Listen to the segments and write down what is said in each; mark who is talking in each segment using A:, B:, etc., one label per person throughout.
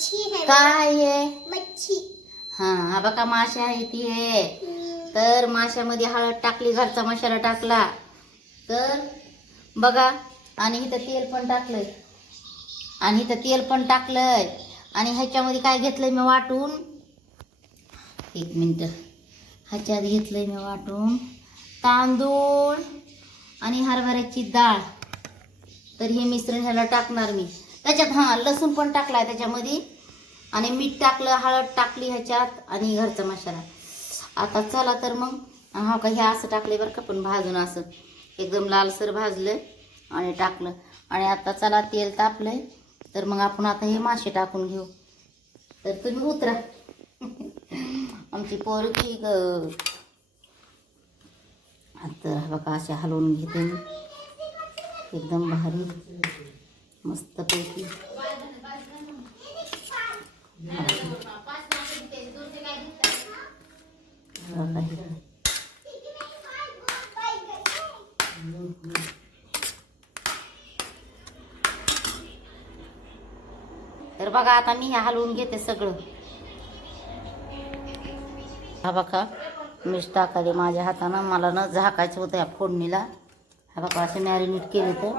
A: मच्छी है
B: काय आहे
A: मच्छी.
B: हा हा बघा माशा आहे ती आहे
A: हम्म,
B: तर माशामध्ये हळद टाकली घरचा मसाला टाकला. तर बघा आणि इथं तेल पण टाकलंय. आणि इथं तेल पण टाकलंय. आणि ह्याच्यामध्ये काय घेतलंय मी वाटून? एक मिनटं. ह्याच्यात घेतलंय मी वाटून तांदूळ आणि हरभऱ्याची डाळ. तर हे मिश्रण ह्याला टाकणार मी. त्याच्यात हां लसूण पण टाकला आहे त्याच्यामध्ये. आणि मीठ टाकलं हळद टाकली ह्याच्यात आणि घरचा मसाला. आता चला तर मग हा का हे असं टाकले बरं का पण भाजून असं. एकदम लालसर भाजलं आणि टाकलं. आणि आता चला तेल तापलंय. तर मग आपण आता हे मासे टाकून घेऊ. तर तुम्ही उतरा. आमची पोरगी ग. तर बघा असे हलवून घेते मी. एकदम भारी. मस्तपैकी. तर बघा आता मी हलवून घेते सगळं. हा बघा मीच टाकाले माझ्या हातानं मला न झाकायचं होतं या फोडणीला. हा बघा असं मॅरिनेट केलं तर.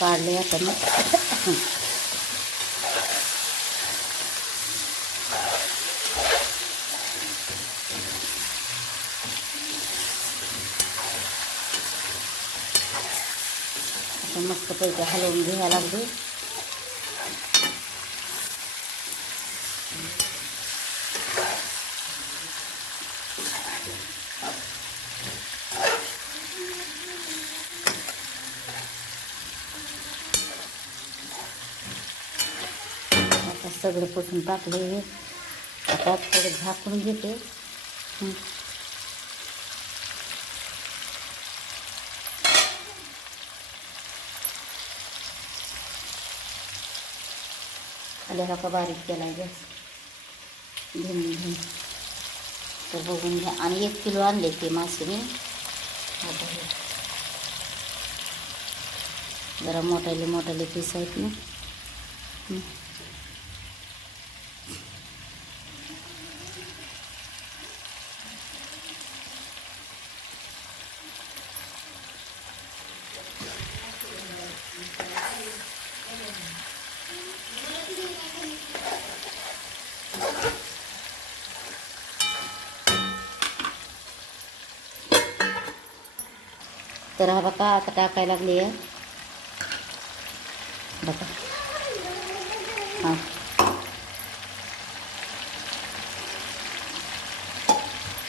B: काढले आता मग आता मस्त पैकी हलवून घ्यायला लागते आता सगळं पुसून टाकले. हे आता थोडं झाकून घेते. हं. हा का बारीक केला गॅस घेऊन घेऊन तर बघून घ्या. आणि एक किलो आणले ते मासे मी आता हे. जरा मोठाले मोठाले पीस आहेत ना. तर हा बघा आता टाकायला लागली आहे बघा हाँ।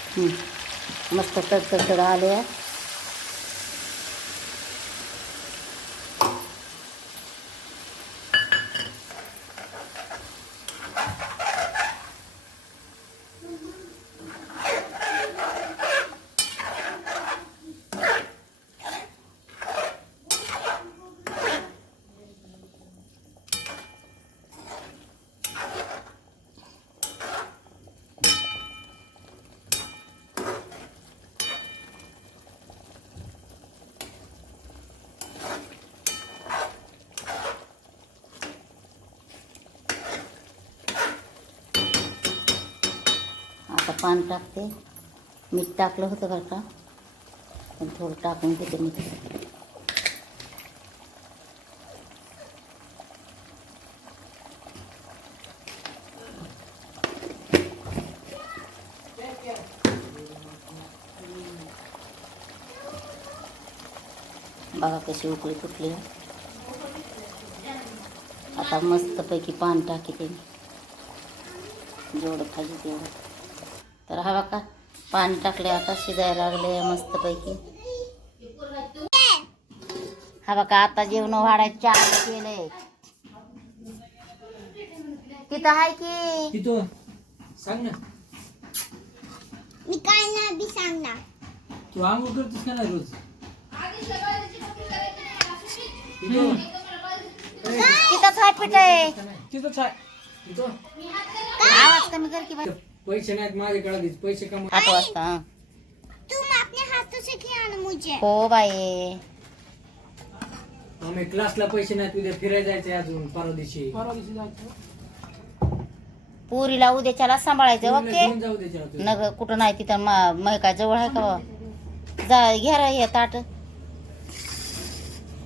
B: हं. मस्त तडतड आले आहे पान टाकते. मीठ टाकलं होतं बरं का. पण थोडं टाकून घेते मीठ. बघा कशी उकळी फुटली आता मस्तपैकी पान टाकी ते जेवढं पाहिजे तेवढं. तर हा बघा पाणी टाकले आता शिजायला लागले मस्तपैकी. हा बघा आता जेवण वाढायचं चालू केलंय. तिथं आहे की?
A: तिथं. सांग ना.
C: मी काय नाही बी सांगणार
A: तू आंघोळ करतेस का नाही रोज? तिथं
B: तिथंच आहे पिठ. आहे
A: तिथंच आहे तिथं.
B: आवाज़ कमी कर की बाई.
A: पैसे नाहीत माझ्याकडे आधीच पैसे कमा
B: आठ वाजता. हं.
C: तुम अपने हाथों से खिलाना मुझे
B: हो बाई.
A: आम्ही क्लासला पैसे नाहीत उद्या फिरायला जायचंय अजून परवा दिवशी.
B: पुरीला उद्याच्याला सांभाळायचं ओके?
A: घेऊन जाऊ त्याच्या
B: नग कुठं नाही तिथं मा- मै काय जवळ आहे का? जा घ्या रे हे ताट.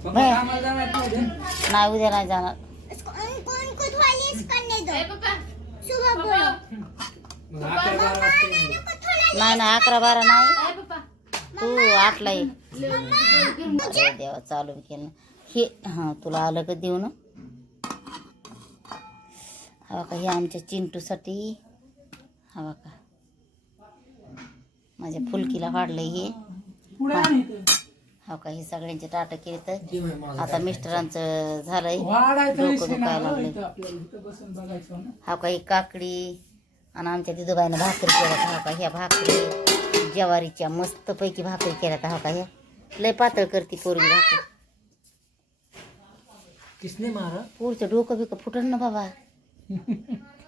B: बाय.
A: कामाला जाणार आहेत ना उद्या?
B: नाही उद्या नाही जाणार.
C: इसको उनको उनको थोड़ी करने दो सुबह बोलो.
A: मग अकरा बारा वाजता
B: नाही ना अकरा बारा नाही. तू आठला ये. अरे देवा चालू केलं. हे हां तुला आलं का देऊ ना हा का हे आमच्या चिंटूसाठी. हा का माझ्या फुलकीला वाढलंय हे. हा का हे सगळ्यांचे टाट केले तर. आता मिस्टरांचं झालंय. डोकं दुखायला लागलंय. हा का ही काकडी. आणि आमच्या दिदूबाईनं भाकरी केल्या हा का ह्या भाकरी. ज्वारीच्या मस्त पैकी भाकरी केल्या हा का ह्या. लय पातळ करते पोरगी भाकरी.
A: किसने मारा?
B: पुढचं डोकं बिकं फुटल ना बाबा.